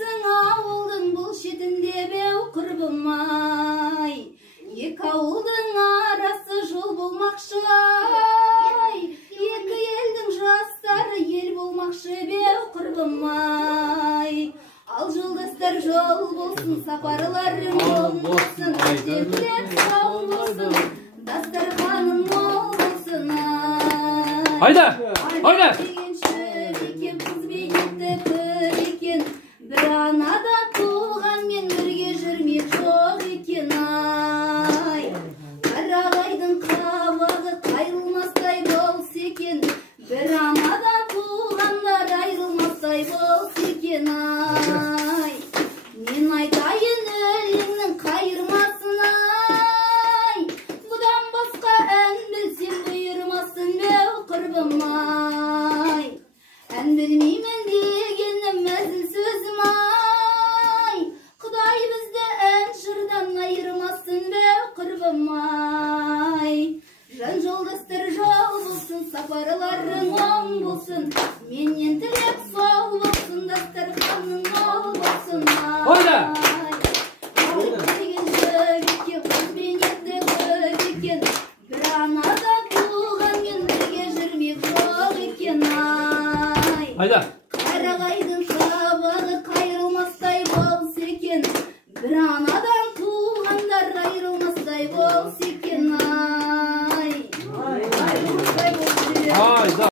барсың ауылдың бұл шетінде беу құрбым-ай. Екі ауылдың арасы жол болмақшы ай. Екі елдің жастары ел болмақшы беу құрбым-ай. Ал жолдастар жол болсын, сапарларың оң болсын, әдетлер сау болсын, дастарханың мол болсын ай. Hayda! Hayda! Bir anadan tuğan men birge жүрмек жоқ екен ай. Қарағайдың қабағы қайрылмастай болса екен, бір анадан туғандар айрылмастай болса екен ай. Мен айтайын өлеңнің қайырмасын ай. Бұдан басқа ән білсем бұйырмасын беу құрбым ай. Ән білмеймін дегенім мәзіл сөзім ай. Құдай бізді ән жырдан айырмасын беу құрбым ай. Жан жолдастар жол болсын, сапарларың оң болсын, менен тілек сол болсын, дастарханың мол болсын ай. Ауыл деген жөп екен, қызбен етті көп екен, бір анадан туған мен бірге жүрмек жоқ екен ай. Hayda!